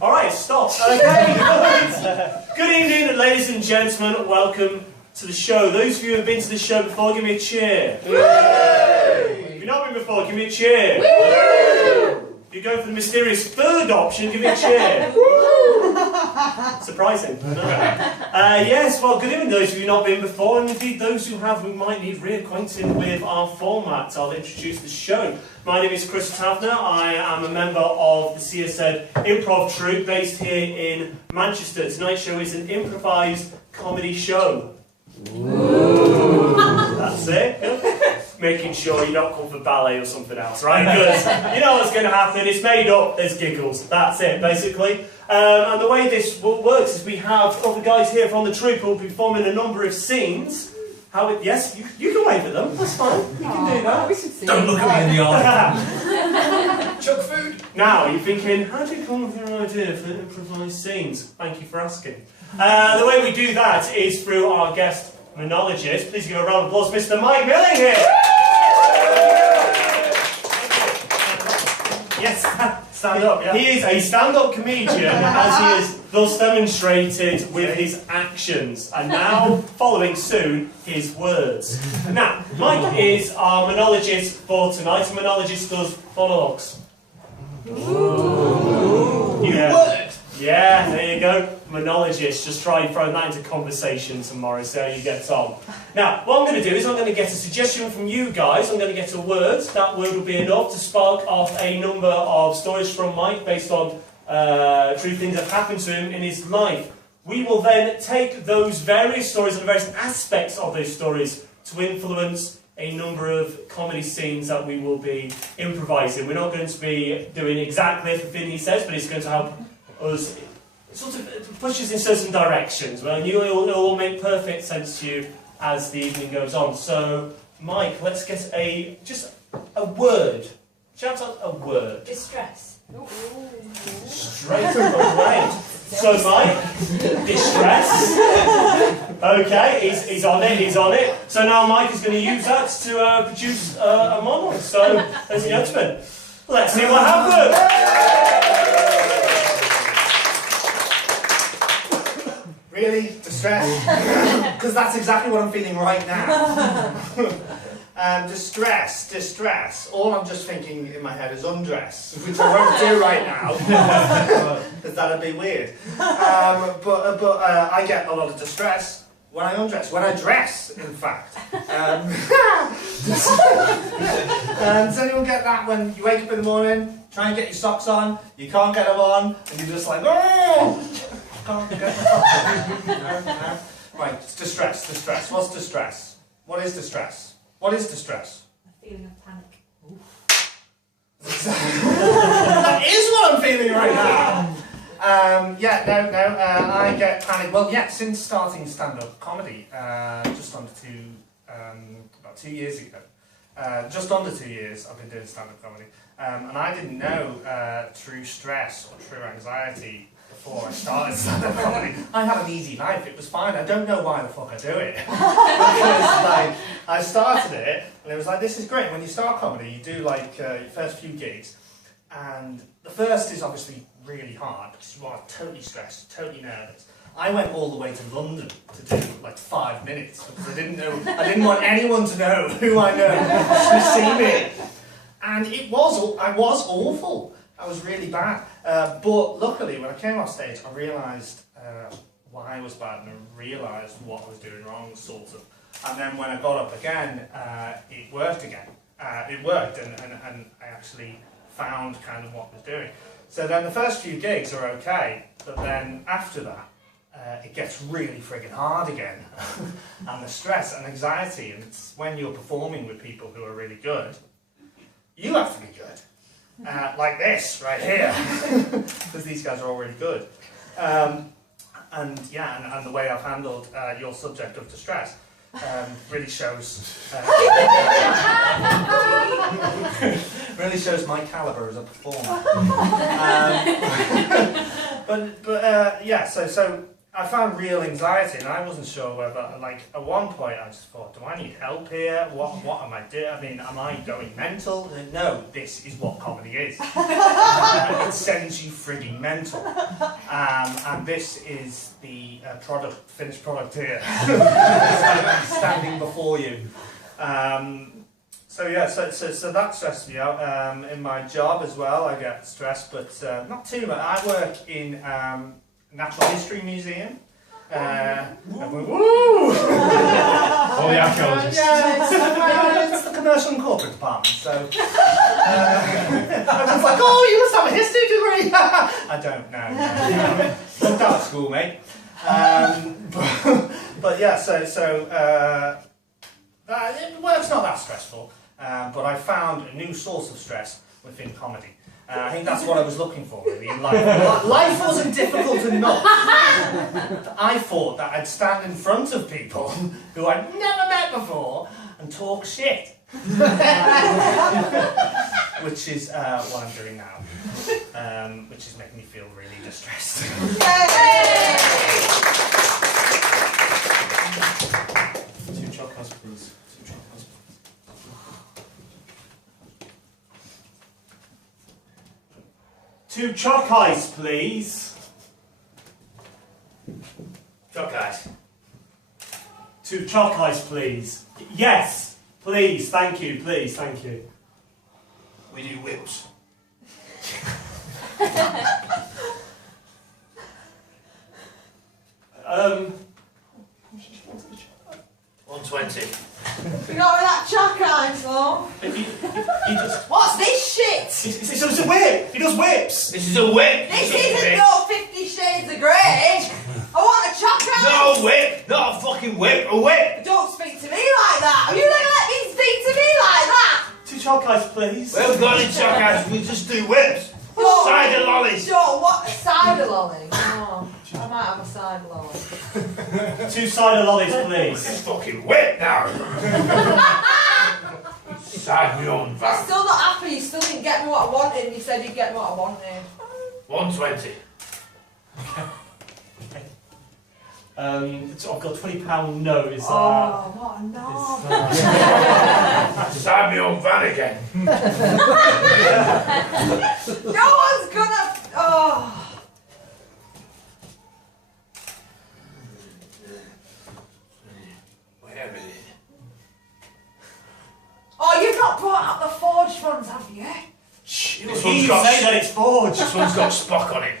Alright, stop. Okay, good evening, ladies and gentlemen. Welcome to the show. Those of you who have been to the show before, give me a cheer. If you've not been before, give me a cheer. If you're going for the mysterious third option, give me a cheer. Surprising. No. Yes, well, good evening, those of you who have not been before, and indeed those who have who might need reacquainted with our format. I'll introduce the show. My name is Chris Tavener. I am a member of the CSZ Improv Troupe based here in Manchester. Tonight's show is an improvised comedy show. Ooh. That's it. Making sure you don't come for ballet or something else, right? Because you know what's going to happen. It's made up. There's giggles. That's it, basically. And the way this works is we have other guys here from the troupe who will be performing a number of scenes. Yes, you can wave at them. That's fine. You can do that. Don't look at me in the eye. Chuck food. Now you're thinking, how do you come up with your idea for improvised scenes? Thank you for asking. The way we do that is through our guest monologist. Please give a round of applause, Mr. Mike Milling here. Yes, stand up. Yeah. He is a stand-up comedian, as he has thus demonstrated with his actions, and now, following soon, his words. Now, Mike is our monologist for tonight. A monologist does monologues. Ooh. Yeah, there you go. Monologist. Just try and throw that into conversation tomorrow, see how you get on. Now, what I'm going to do is I'm going to get a suggestion from you guys. I'm going to get a word. That word will be enough to spark off a number of stories from Mike based on true things that have happened to him in his life. We will then take those various stories and various aspects of those stories to influence a number of comedy scenes that we will be improvising. We're not going to be doing exactly everything he says, but it's going to help us sort of push us in certain directions. Well, it will all make perfect sense to you as the evening goes on. So, Mike, let's get just a word. Shout out a word. Distress. Straight away. So, Mike, distress. Okay, he's on it. So now Mike is going to use that to produce a monologue. So, ladies and gentlemen, let's see what happens. Really? Distress? Because that's exactly what I'm feeling right now. Distress. All I'm just thinking in my head is undress, which I won't do right now, because that'd be weird. But I get a lot of distress when I undress, when I dress, in fact. Does anyone get that when you wake up in the morning, try and get your socks on, you can't get them on, and you're just like, oh! Can't get them on. No. Right, it's distress. What's distress? What is distress? What is distress? A feeling of panic. That is what I'm feeling right now. I get panic. Well, yeah, since starting stand-up comedy, just under about 2 years ago, just under 2 years, I've been doing stand-up comedy, and I didn't know true stress or true anxiety before I started stand-up comedy. I had an easy life, it was fine. I don't know why the fuck I do it. Because, like, I started it, and it was like, this is great. When you start comedy, you do, like, your first few gigs, and the first is obviously really hard, because you are totally stressed, totally nervous. I went all the way to London to do, like, 5 minutes, because I didn't want anyone to know who I know to see me. And I was awful. I was really bad. But luckily, when I came off stage, I realised why I was bad, and I realised what I was doing wrong, sort of. And then when I got up again, it worked again. It worked, and I actually found kind of what I was doing. So then the first few gigs are okay, but then after that, it gets really friggin' hard again. And the stress and anxiety, and it's when you're performing with people who are really good, you have to be good. Like this, right here. Because these guys are all really good. And the way I've handled your subject of distress. really shows really shows my calibre as a performer. Yeah, so I found real anxiety, and I wasn't sure whether, like, at one point I just thought, do I need help here? What am I doing? I mean, am I going mental? No, this is what comedy is. It sends you frigging mental. And this is the finished product here, standing before you. So that stressed me out. In my job as well, I get stressed, but not too much. I work in Natural History Museum. Woo! All the archaeologists. It's the commercial and corporate department, so I was like, oh, you must have a history degree. I don't know. Looked out of school, mate. But yeah, so work's not that stressful, but I found a new source of stress within comedy. I think that's what I was looking for, really, in life. Life wasn't difficult enough. I thought that I'd stand in front of people who I'd never met before and talk shit. Which is what I'm doing now. Which is making me feel really distressed. Yay! 2 chocolates, please. 2 chocolates. 2 chalk ice, please. Chalk ice. 2 chalk ice, please. Yes, please. Thank you. Please, thank you. We do whips. 120. We got with that chalk ice, though. He just... What's this shit? It's a whip! He does whips! This is a whip! This isn't no 50 Shades of Grey. I want a chalk ice. No, a whip! Not a fucking whip, a whip! Don't speak to me like that. Are you going to let me speak to me like that? 2 chalk ice, please. We haven't got any chalk ice, we just do whips. Don't. Cider lollies. Don't. What? A cider lolly? Oh, I might have a cider lolly. 2 cider lollies, please. This fucking whip now! Side me on I'm van. still not happy. You still didn't get me what I wanted, and you said you'd get me what I wanted. 120. So I've got £20 no. Is Oh, what a knob. Side me on van again. No one's gonna. Oh. Wait a minute. Oh, you've not brought out the forged ones, have you? Shh, He this didn't one's got say that it's forged. This one's got Spock on it.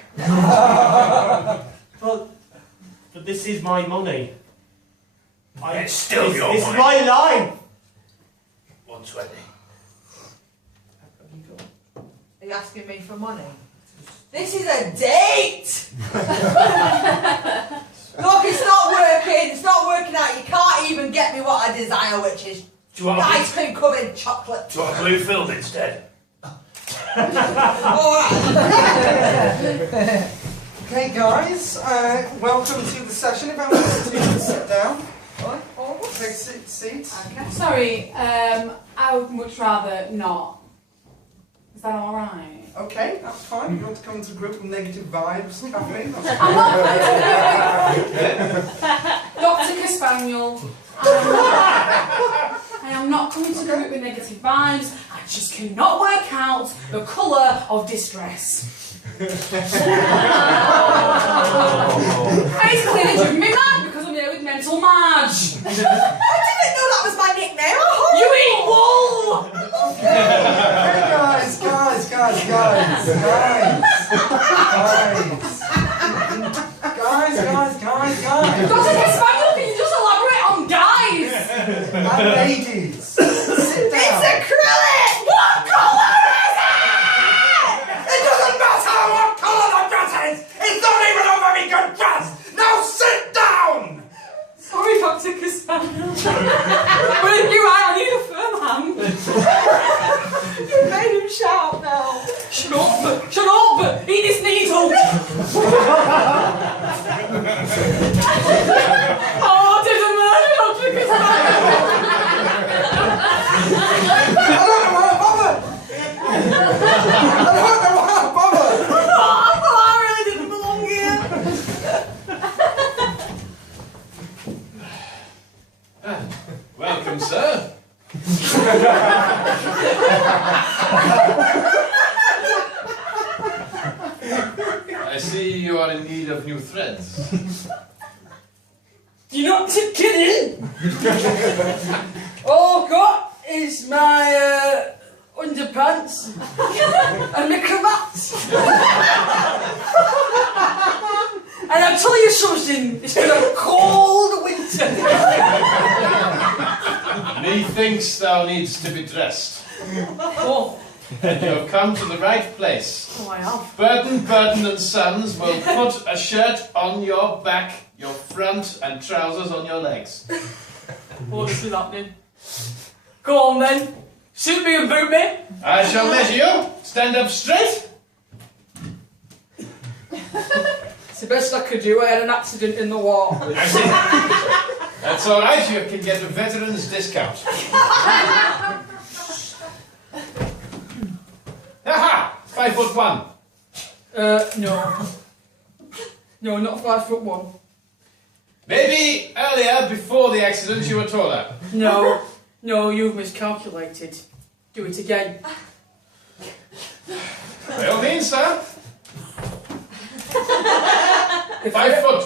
But this is my money. It's still your This is money. my line. 120. Are you asking me for money? This is a date! Look, it's not working. It's not working out. You can't even get me what I desire, which is Do you want a ice cream covered in chocolate. Do you want a blue filled instead? Alright. Okay, guys, welcome to the session. If anyone wants to sit down, take seats. Okay. Sorry, I would much rather not. Is that alright? Okay, that's fine. You want to come into the group of Negative Vibes Cafe? That's I'm not Dr. Caspaniel. I am not coming to the group with negative vibes. I just cannot work out the colour of distress. Basically, they driven me mad because I'm here with Mental Marge. I didn't know that was my nickname. You eat wool! Hey, guys. Dr. Caspaniel, can you just elaborate on guys? And ladies, sit down. It's acrylic! What colour is it? It doesn't matter what colour the dress is! It's not even a very good dress! Now sit down! Sorry, Dr. Caspaniel. But if you're right, I need a firm hand. You made him shout now. Shut up! Shut up! Eat this needle! see you are in need of new threads. You're not kidding! All I've got is my underpants and my cravat. And I'll tell you something, it's been a cold winter. Methinks thou needst to be dressed. Oh, And you have come to the right place. oh I have. Burton and Sons will put a shirt on your back, your front, and trousers on your legs. Oh, this is happening. Go on then. Suit me and boot me. I shall measure you. Stand up straight. It's the best I could do. I had an accident in the war. I see. That's all right. You can get a veteran's discount. Aha! 5'1". No. No, not 5'1". Maybe earlier, before the accident, you were taller. No. No, you've miscalculated. Do it again. By all means, sir. 5 foot.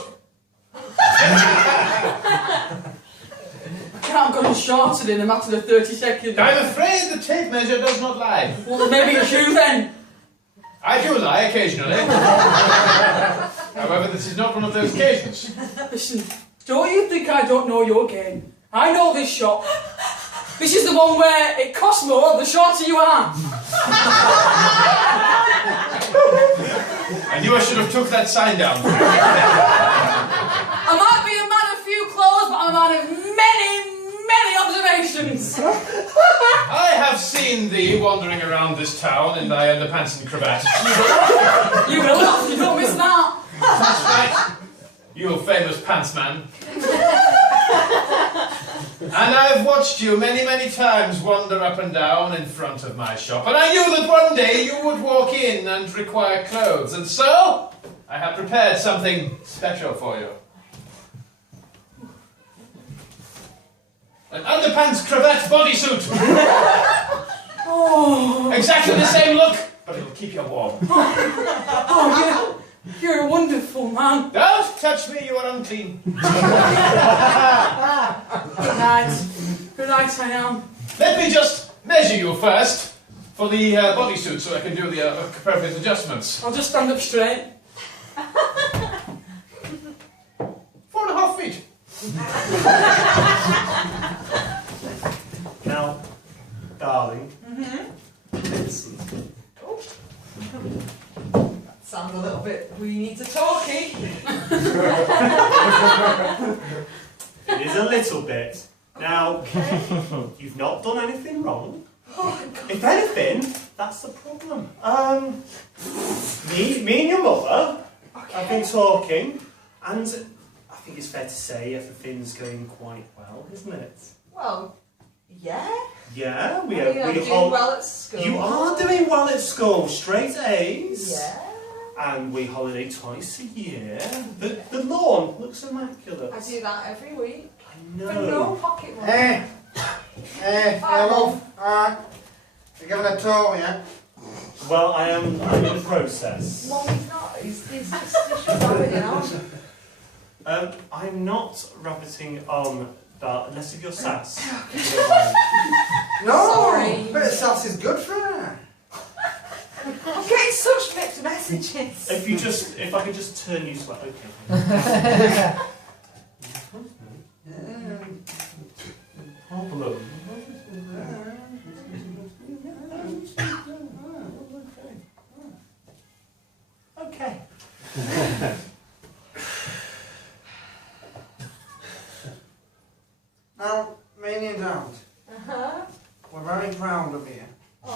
I can't go shorter in a matter of 30 seconds. I'm afraid the tape measure does not lie. Well, maybe it's you then. I do lie occasionally. However, this is not one of those occasions. Listen, don't you think I don't know your game? I know this shop. This is the one where it costs more the shorter you are. I knew I should have took that sign down. I might be a man of few clothes, but I'm a man of many observations. I have seen thee wandering around this town in thy underpants and cravat. You will, you don't miss that. That's right, you famous pantsman. And I've watched you many times wander up and down in front of my shop, and I knew that one day you would walk in and require clothes, and so I have prepared something special for you. An underpants cravat bodysuit. Oh, Exactly the same look, but it'll keep you warm. oh, you're a wonderful man. Don't touch me, you are unclean. Good night. Good night, I am. Let me just measure you first for the bodysuit so I can do the appropriate adjustments. I'll just stand up straight. 4.5 feet. Now, darling, listen. Sounds a little bit, we need to talk, eh? It is a little bit. Now, you've not done anything wrong. If anything, that's the problem. Me and your mother have been talking, and I think it's fair to say everything's going quite well, isn't it? Well, yeah. Yeah, I'm doing well at school. You are doing well at school, straight A's. Yeah. And we holiday twice a year. The lawn looks immaculate. I do that every week. I For know. no pocket money. Hello. You're giving a tour, yeah? Well, I'm in the process. Mum, he's not. He's just already out. I'm not rabbiting on that unless if you're sass. No! Sorry. A bit of sass is good for her. I'm getting such mixed messages. If I could just turn you to okay. Problem. Okay. Now, me and Dad, we're very proud of you.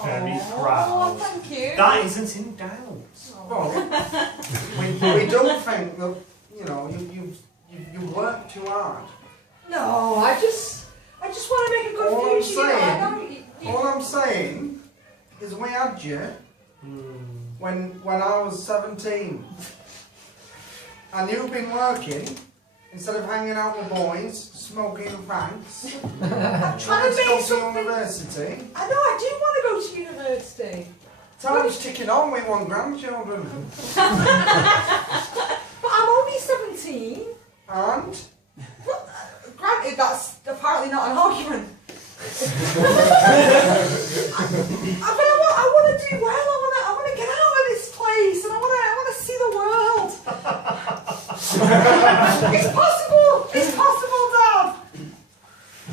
Very Oh, proud. thank you. That isn't in doubt. Well, we don't think that, you know, you work too hard. No, I just want to make a good All I'm future. saying- All I'm saying is we had you when I was 17. And you've been working, instead of hanging out with boys, smoking pranks, I'm trying to go make to something. university. I know, I do want to go to university. Time's ticking on, we want grandchildren. But I'm only 17. And? Well, granted, that's apparently not an argument. But I want to do well. I want to get out of this place, and I want to see the world. It's possible. It's possible, Dad.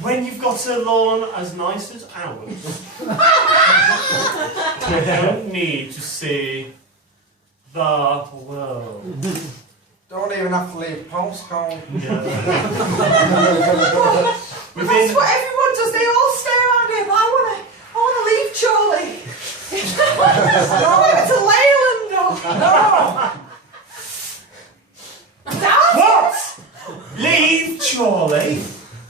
When you've got a lawn as nice as ours, you don't need to see the world. Don't even have to leave postcode. Yeah. That's what everyone does. They all stay around here, but I want to leave Chorley. I want to Leyland. No! Dad? What? Leave Chorley?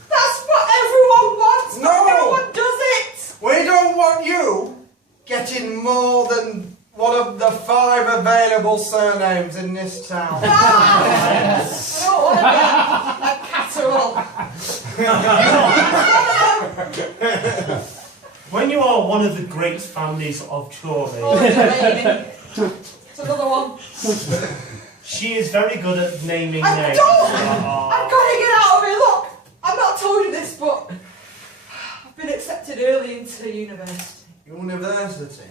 That's what everyone wants, but No. no one does it. We don't want you getting more than one of the 5 available surnames in this town. I don't want to be a Catterall. When you are one of the great families of Chorley, Oh, Delaney. It's another one. she is very good at naming I names. don't. I've got to get out of here. Look, I've not told you this, but I've been accepted early into university. University?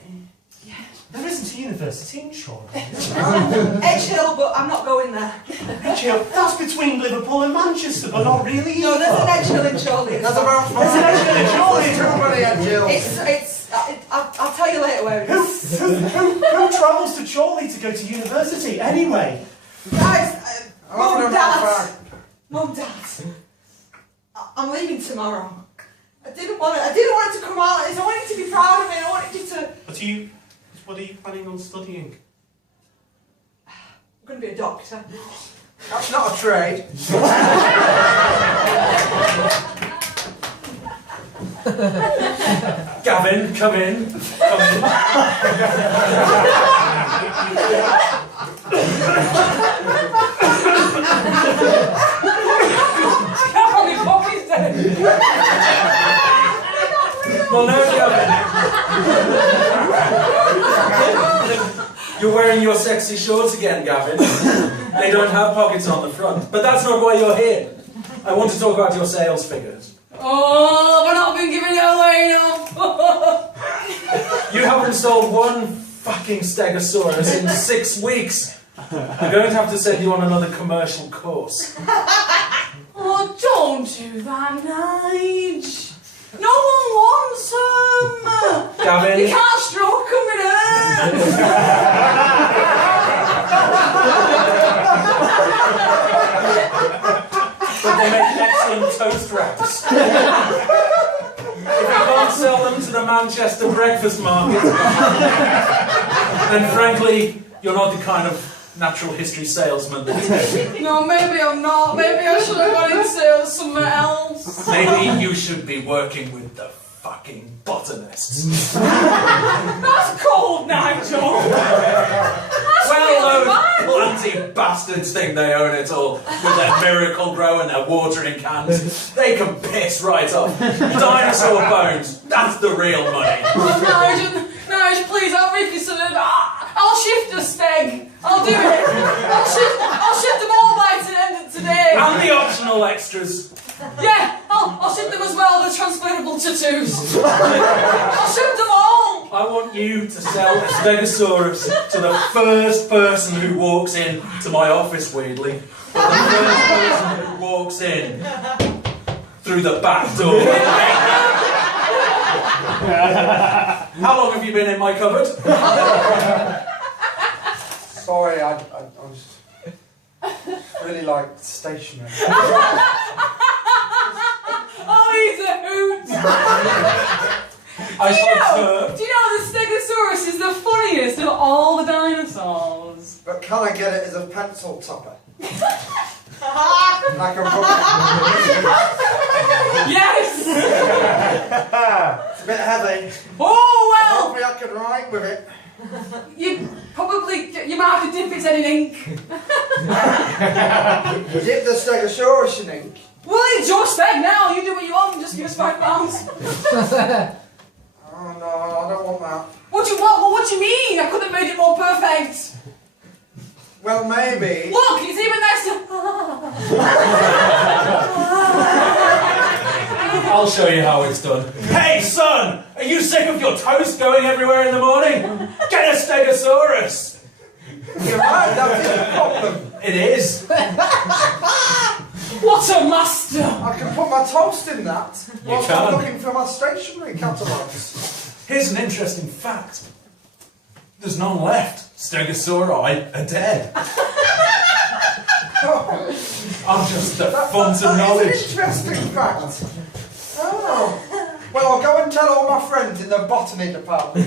There isn't a university in Chorley. Edge Hill, but I'm not going there. That's between Liverpool and Manchester, but not really. No, there's an Edge Hill in Chorley. There's about 5. There's an Edge Hill in Chorley. Too many Edge Hills. I'll tell you later where it is. Who travels to Chorley to go to university anyway? Guys, Mum, Mum, Dad, I'm leaving tomorrow. I didn't want it to come out like this. I want you to be proud of me. I wanted you to. What are you planning on studying? I'm going to be a doctor. That's not a trade. Gavin, come in. Come in. How many puppies then? Well, no, Gavin. You're wearing your sexy shorts again, Gavin. They don't have pockets on the front. But that's not why you're here. I want to talk about your sales figures. Oh, we've not been giving it away enough. You haven't sold one fucking Stegosaurus in 6 weeks. I'm going to have to send you on another commercial course. Oh, don't do that, Nige. No one wants them. Gavin. You can't stroke them, it But they make excellent toast wraps. If you can't sell them to the Manchester breakfast market, then frankly, you're not the kind of natural history salesman that No, maybe I'm not. Maybe I should have gone into somewhere else. maybe you should be working with the fucking botanists. That's cold, Nigel. Well, those planty bastards think they own it all with their miracle grow and their watering cans. They can piss right off. Dinosaur bones, that's the real money. Nigel, please, I'll reconsider. I'll shift a steg. I'll do it. I'll shift them all by the end of today. And the optional extras. Yeah, I'll shift them as well, the transferable tattoos. I'll shift them all. I want you to sell a Stegosaurus to the first person who walks in to my office, weirdly. But the first person who walks in through the back door. How long have you been in my cupboard? Sorry, I was really like stationary. Oh, he's a hoot. I Do you know the Stegosaurus is the funniest of all the dinosaurs? But can I get it as a pencil topper? Like a rubber. Yes! It's a bit heavy. Oh, well, Hopefully I can write with it. you might have to dip it in ink. Dip the Stegosaurus in ink. Well, it's your steg now. You do what you want. Just give us £5. Oh no, I don't want that. What do you mean? I could have made it more perfect. Well, maybe. Look, it's even nicer. I'll show you how it's done. Hey, son! Are you sick of your toast going everywhere in the morning? Get a Stegosaurus! You're right, that's the problem. It is. What a master! I can put my toast in that whilst can. I'm looking for my stationery catalogues. Here's an interesting fact. There's none left. Stegosauri are dead. I'm just a font of That is an knowledge. interesting fact. Oh. Well, I'll go and tell all my friends in the botany department.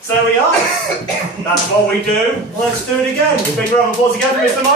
So we are. That's what we do. Let's do it again. Big round of applause again for Mr. Mike.